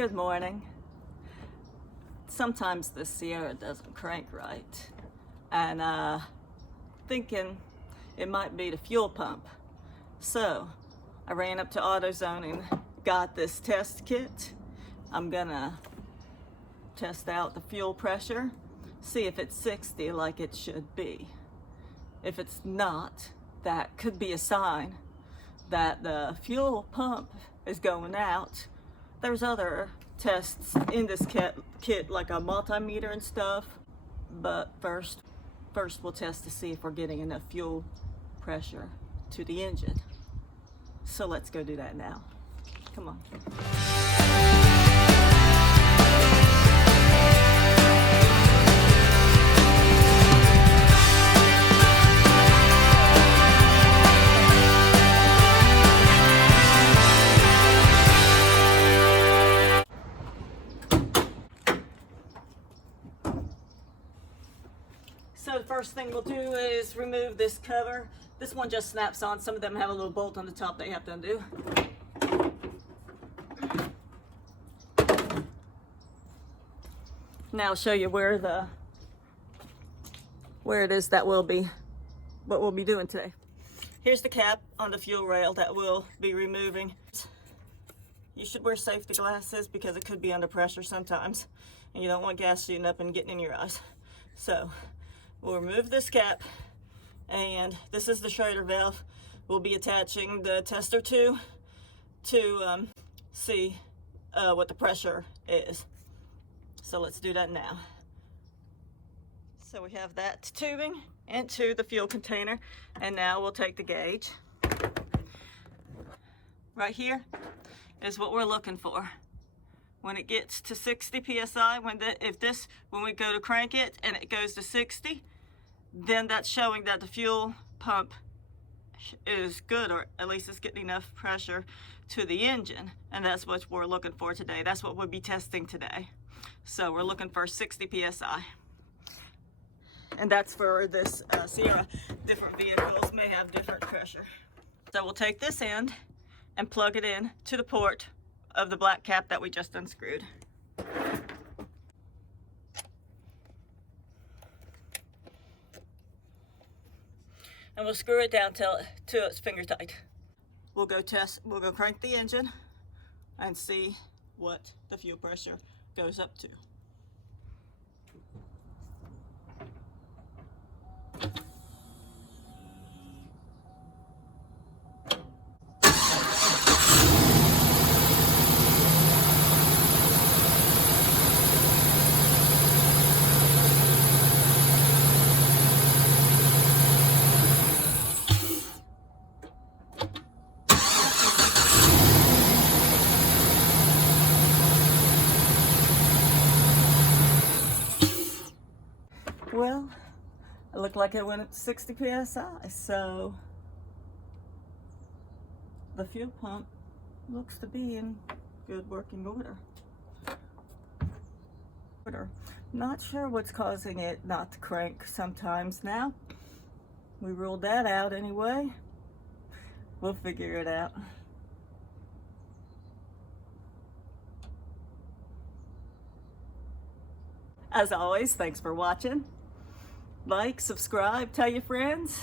Good morning. Sometimes the Sierra doesn't crank right, and thinking it might be the fuel pump. So I ran up to Autozone and got this test kit. I'm gonna test out the fuel pressure, see if it's 60 like it should be. If it's not, that could be a sign that the fuel pump is going out. There's other tests in this kit like a multimeter and stuff, but first we'll test to see if we're getting enough fuel pressure to the engine. So let's go do that now. Come on. So the first thing we'll do is remove this cover. This one just snaps on. Some of them have a little bolt on the top they have to undo. Now I'll show you where it is that what we'll be doing today. Here's the cap on the fuel rail that we'll be removing. You should wear safety glasses because it could be under pressure sometimes, and you don't want gas shooting up and getting in your eyes. So we'll remove this cap, and this is the Schrader valve we'll be attaching the tester to see what the pressure is. So let's do that now. So we have that tubing into the fuel container, and now we'll take the gauge. Right here is what we're looking for. When it gets to 60 psi, when we go to crank it and it goes to 60, then that's showing that the fuel pump is good, or at least it's getting enough pressure to the engine, and that's what we're looking for today. That's what we'll be testing today. So we're looking for 60 psi, and that's for this Sierra. Different vehicles may have different pressure. So we'll take this end and plug it in to the port of the black cap that we just unscrewed. And we'll screw it down till it's finger tight. We'll go crank the engine and see what the fuel pressure goes up to. Well, it looked like it went up to 60 psi, so the fuel pump looks to be in good working order. Not sure what's causing it not to crank sometimes now. We ruled that out anyway. We'll figure it out. As always, thanks for watching. Like, subscribe, tell your friends.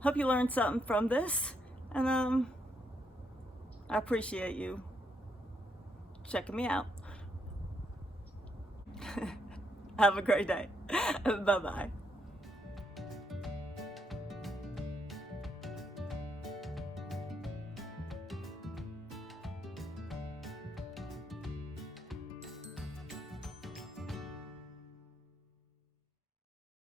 Hope you learned something from this, and I appreciate you checking me out. Have a great day. Bye-bye.